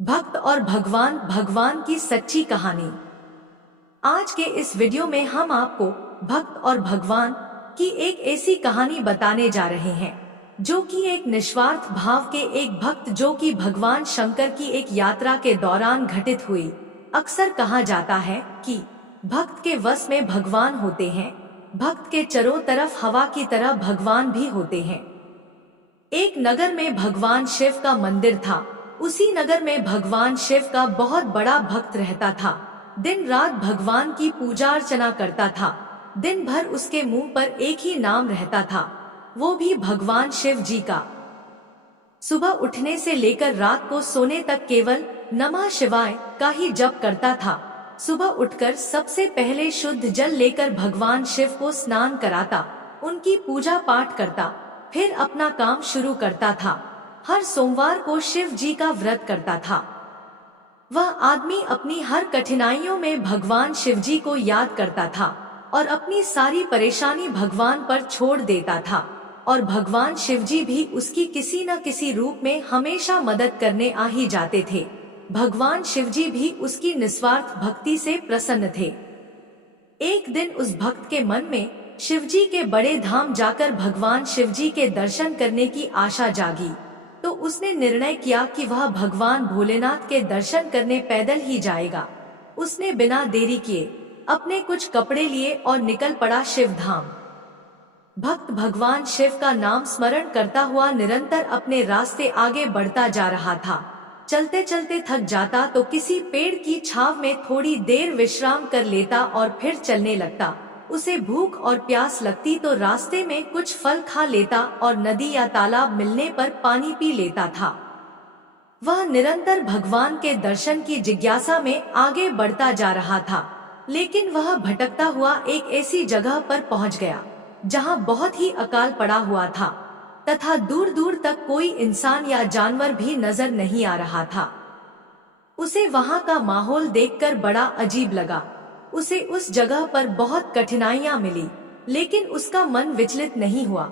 भक्त और भगवान भगवान की सच्ची कहानी। आज के इस वीडियो में हम आपको भक्त और भगवान की एक ऐसी कहानी बताने जा रहे हैं जो कि एक निस्वार्थ भाव के एक भक्त जो कि भगवान शंकर की एक यात्रा के दौरान घटित हुई। अक्सर कहा जाता है कि भक्त के वश में भगवान होते हैं। भक्त के चारों तरफ हवा की तरह भगवान भी होते हैं। एक नगर में भगवान शिव का मंदिर था। उसी नगर में भगवान शिव का बहुत बड़ा भक्त रहता था। दिन रात भगवान की पूजा अर्चना करता था। दिन भर उसके मुंह पर एक ही नाम रहता था, वो भी भगवान शिव जी का। सुबह उठने से लेकर रात को सोने तक केवल नमः शिवाय का ही जप करता था। सुबह उठकर सबसे पहले शुद्ध जल लेकर भगवान शिव को स्नान कराता, उनकी पूजा पाठ करता, फिर अपना काम शुरू करता था। हर सोमवार को शिव जी का व्रत करता था। वह आदमी अपनी हर कठिनाइयों में भगवान शिव जी को याद करता था और अपनी सारी परेशानी भगवान पर छोड़ देता था, और भगवान शिव जी भी उसकी किसी न किसी रूप में हमेशा मदद करने आ ही जाते थे। भगवान शिव जी भी उसकी निस्वार्थ भक्ति से प्रसन्न थे। एक दिन उस भक्त के मन में शिव जी के बड़े धाम जाकर भगवान शिव जी के दर्शन करने की आशा जागी, तो उसने निर्णय किया कि वह भगवान भोलेनाथ के दर्शन करने पैदल ही जाएगा। उसने बिना देरी किए अपने कुछ कपड़े लिए और निकल पड़ा शिव धाम। भक्त भगवान शिव का नाम स्मरण करता हुआ निरंतर अपने रास्ते आगे बढ़ता जा रहा था। चलते चलते थक जाता तो किसी पेड़ की छाव में थोड़ी देर विश्राम कर लेता और फिर चलने लगता। उसे भूख और प्यास लगती तो रास्ते में कुछ फल खा लेता और नदी या तालाब मिलने पर पानी पी लेता था। वह निरंतर भगवान के दर्शन की जिज्ञासा में आगे बढ़ता जा रहा था, लेकिन वह भटकता हुआ एक ऐसी जगह पर पहुंच गया जहां बहुत ही अकाल पड़ा हुआ था तथा दूर दूर तक कोई इंसान या जानवर भी नजर नहीं आ रहा था। उसे वहां का माहौल देखकर बड़ा अजीब लगा। उसे उस जगह पर बहुत कठिनाइयां मिली, लेकिन उसका मन विचलित नहीं हुआ,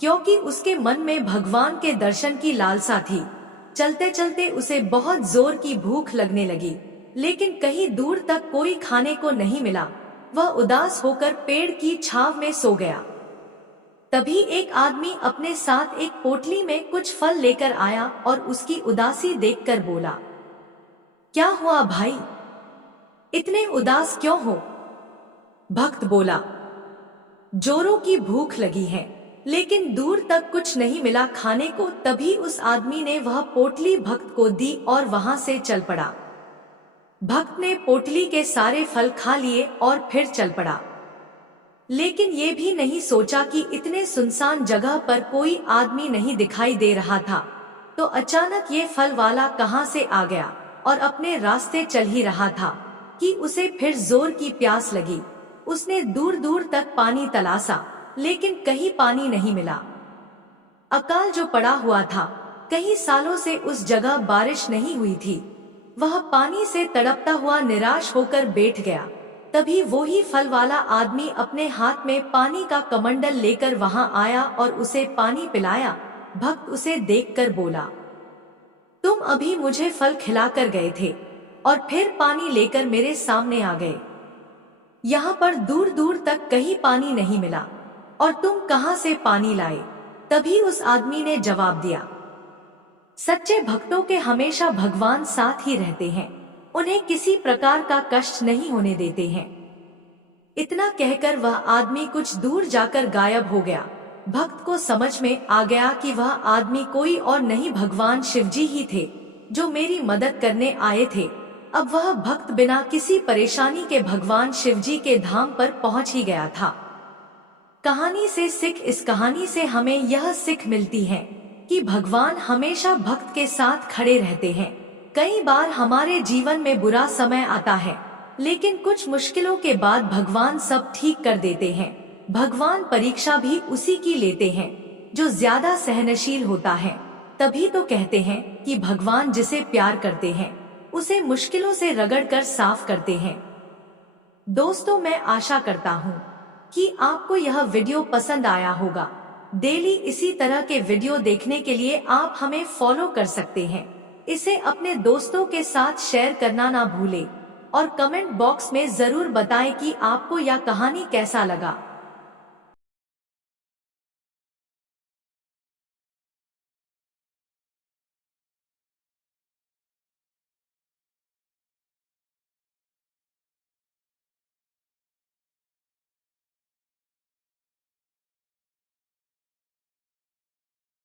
क्योंकि उसके मन में भगवान के दर्शन की लालसा थी। चलते चलते उसे बहुत जोर की भूख लगने लगी, लेकिन कहीं दूर तक कोई खाने को नहीं मिला। वह उदास होकर पेड़ की छाव में सो गया। तभी एक आदमी अपने साथ एक पोटली में कुछ फल लेकर आया और उसकी उदासी देखकर बोला, क्या हुआ भाई, इतने उदास क्यों हो? भक्त बोला, जोरों की भूख लगी है, लेकिन दूर तक कुछ नहीं मिला खाने को। तभी उस आदमी ने वह पोटली भक्त को दी और वहां से चल पड़ा। भक्त ने पोटली के सारे फल खा लिए और फिर चल पड़ा, लेकिन ये भी नहीं सोचा कि इतने सुनसान जगह पर कोई आदमी नहीं दिखाई दे रहा था। तो अचानक ये फल वाला कहां से आ गया और अपने रास्ते चल ही रहा था कि उसे फिर जोर की प्यास लगी। उसने दूर दूर तक पानी तलाशा, लेकिन कहीं पानी नहीं मिला। अकाल जो पड़ा हुआ था, कई सालों से उस जगह बारिश नहीं हुई थी। वह पानी से तड़पता हुआ निराश होकर बैठ गया। तभी वो ही फल वाला आदमी अपने हाथ में पानी का कमंडल लेकर वहां आया और उसे पानी पिलाया। भक्त उसे देखकर बोला, तुम अभी मुझे फल खिलाकर गए थे और फिर पानी लेकर मेरे सामने आ गए। यहाँ पर दूर दूर तक कहीं पानी नहीं मिला और तुम कहां से पानी लाए? तभी उस आदमी ने जवाब दिया, सच्चे भक्तों के हमेशा भगवान साथ ही रहते हैं, उन्हें किसी प्रकार का कष्ट नहीं होने देते हैं। इतना कहकर वह आदमी कुछ दूर जाकर गायब हो गया। भक्त को समझ में आ गया कि वह आदमी कोई और नहीं भगवान शिव जी ही थे जो मेरी मदद करने आए थे। अब वह भक्त बिना किसी परेशानी के भगवान शिव जी के धाम पर पहुंच ही गया था। कहानी से सीख, इस कहानी से हमें यह सीख मिलती है कि भगवान हमेशा भक्त के साथ खड़े रहते हैं। कई बार हमारे जीवन में बुरा समय आता है, लेकिन कुछ मुश्किलों के बाद भगवान सब ठीक कर देते हैं। भगवान परीक्षा भी उसी की लेते हैं जो ज्यादा सहनशील होता है। तभी तो कहते हैं कि भगवान जिसे प्यार करते हैं उसे मुश्किलों से रगड़कर साफ करते हैं। दोस्तों, मैं आशा करता हूँ कि आपको यह वीडियो पसंद आया होगा। डेली इसी तरह के वीडियो देखने के लिए आप हमें फॉलो कर सकते हैं। इसे अपने दोस्तों के साथ शेयर करना ना भूले और कमेंट बॉक्स में जरूर बताएं कि आपको यह कहानी कैसा लगा।